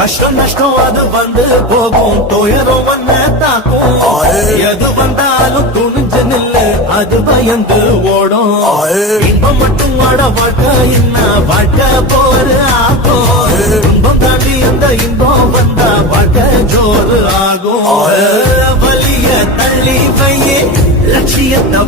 கஷ்டம் நஷ்டம் அது வந்து போகும், துயரம் ஒன்ன தாக்கும். எது வந்தாலும் துணிஞ்சு நில்லு, அது பயந்து ஓடும். இன்பம் மட்டும் வாட வாழ்க்கை என்ன வாழ்க்கை போரு ஆகும். இன்பம் தாண்டி அந்த இன்பம் வந்தா வாழ்க்கை ஜோறு ஆகும். வலிய தள்ளி வையே, லட்சியத்தை